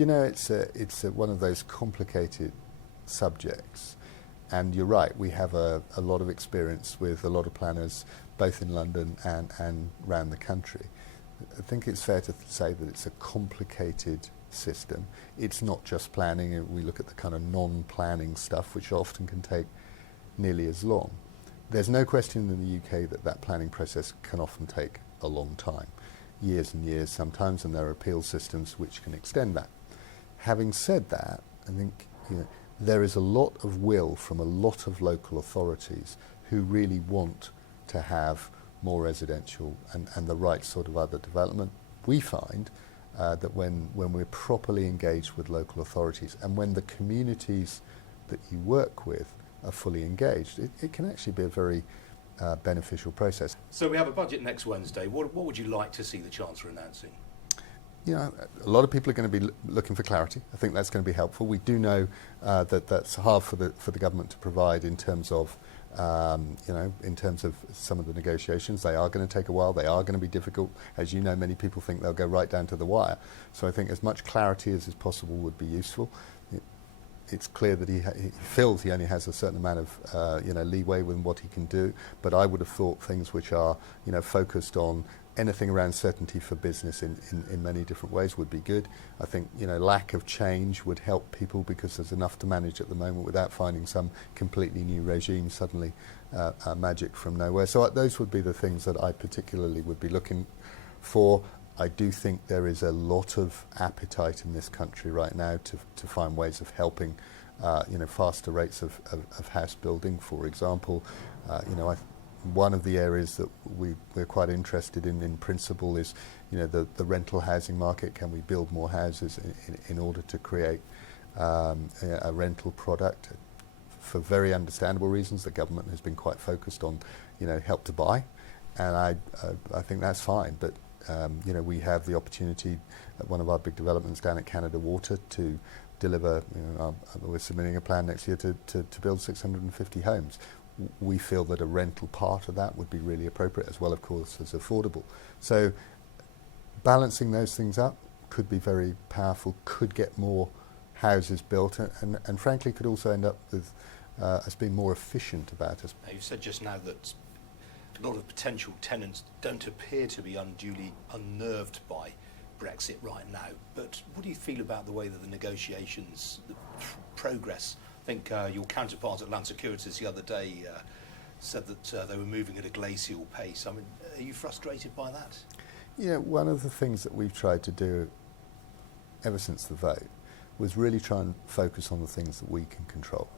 Do you know, it's one of those complicated subjects, and you're right, we have a lot of experience with a lot of planners both in London and around the country. I think it's fair to say that it's a complicated system. It's not just planning. We look at the kind of non-planning stuff, which often can take nearly as long. There's no question in the UK that planning process can often take a long time, years and years sometimes, and there are appeal systems which can extend that. Having said that, I think there is a lot of will from a lot of local authorities who really want to have more residential and the right sort of other development. We find that when we're properly engaged with local authorities and when the communities that you work with are fully engaged, it can actually be a very beneficial process. So we have a budget next Wednesday. What would you like to see the Chancellor announcing? A lot of people are going to be looking for clarity. I think that's going to be helpful. We do know that that's hard for the government to provide in terms of in terms of some of the negotiations. They are going to take a while. They are going to be difficult. As you know, many people think they'll go right down to the wire. So I think as much clarity as is possible would be useful. It's clear that he feels he only has a certain amount of leeway with what he can do. But I would have thought things which are focused on anything around certainty for business in many different ways would be good. I think lack of change would help people because there's enough to manage at the moment without finding some completely new regime suddenly magic from nowhere. So those would be the things that I particularly would be looking for. I do think there is a lot of appetite in this country right now to find ways of helping faster rates of house building, for example. One of the areas that we're quite interested in principle is the rental housing market. Can we build more houses in order to create a rental product? For very understandable reasons, the government has been quite focused on help to buy, and I think that's fine. But we have the opportunity at one of our big developments down at Canada Water to deliver. We're submitting a plan next year to build 650 homes. We feel that a rental part of that would be really appropriate, as well, of course, as affordable. So balancing those things up could be very powerful, could get more houses built, and frankly could also end up with us being more efficient about it. Now, you said just now that a lot of potential tenants don't appear to be unduly unnerved by Brexit right now, but what do you feel about the way that the negotiations progress? I think your counterpart at Land Securities the other day said that they were moving at a glacial pace. I mean, are you frustrated by that? One of the things that we've tried to do ever since the vote was really try and focus on the things that we can control.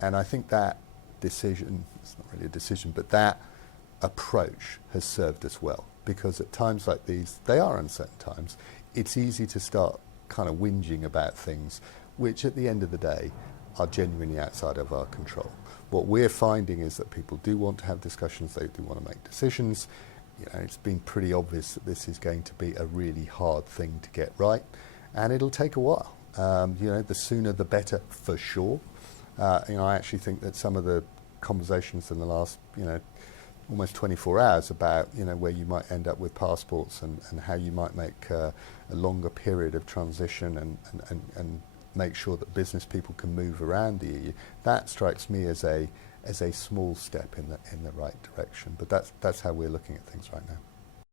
And I think that decision, it's not really a decision, but that approach has served us well, because at times like these, they are uncertain times, it's easy to start kind of whinging about things which at the end of the day are genuinely outside of our control. What we're finding is that people do want to have discussions, they do want to make decisions. It's been pretty obvious that this is going to be a really hard thing to get right, and it'll take a while. The sooner the better, for sure. I actually think that some of the conversations in the last, almost 24 hours about, where you might end up with passports and how you might make a longer period of transition and make sure that business people can move around the EU, that strikes me as a small step in the right direction. But that's how we're looking at things right now.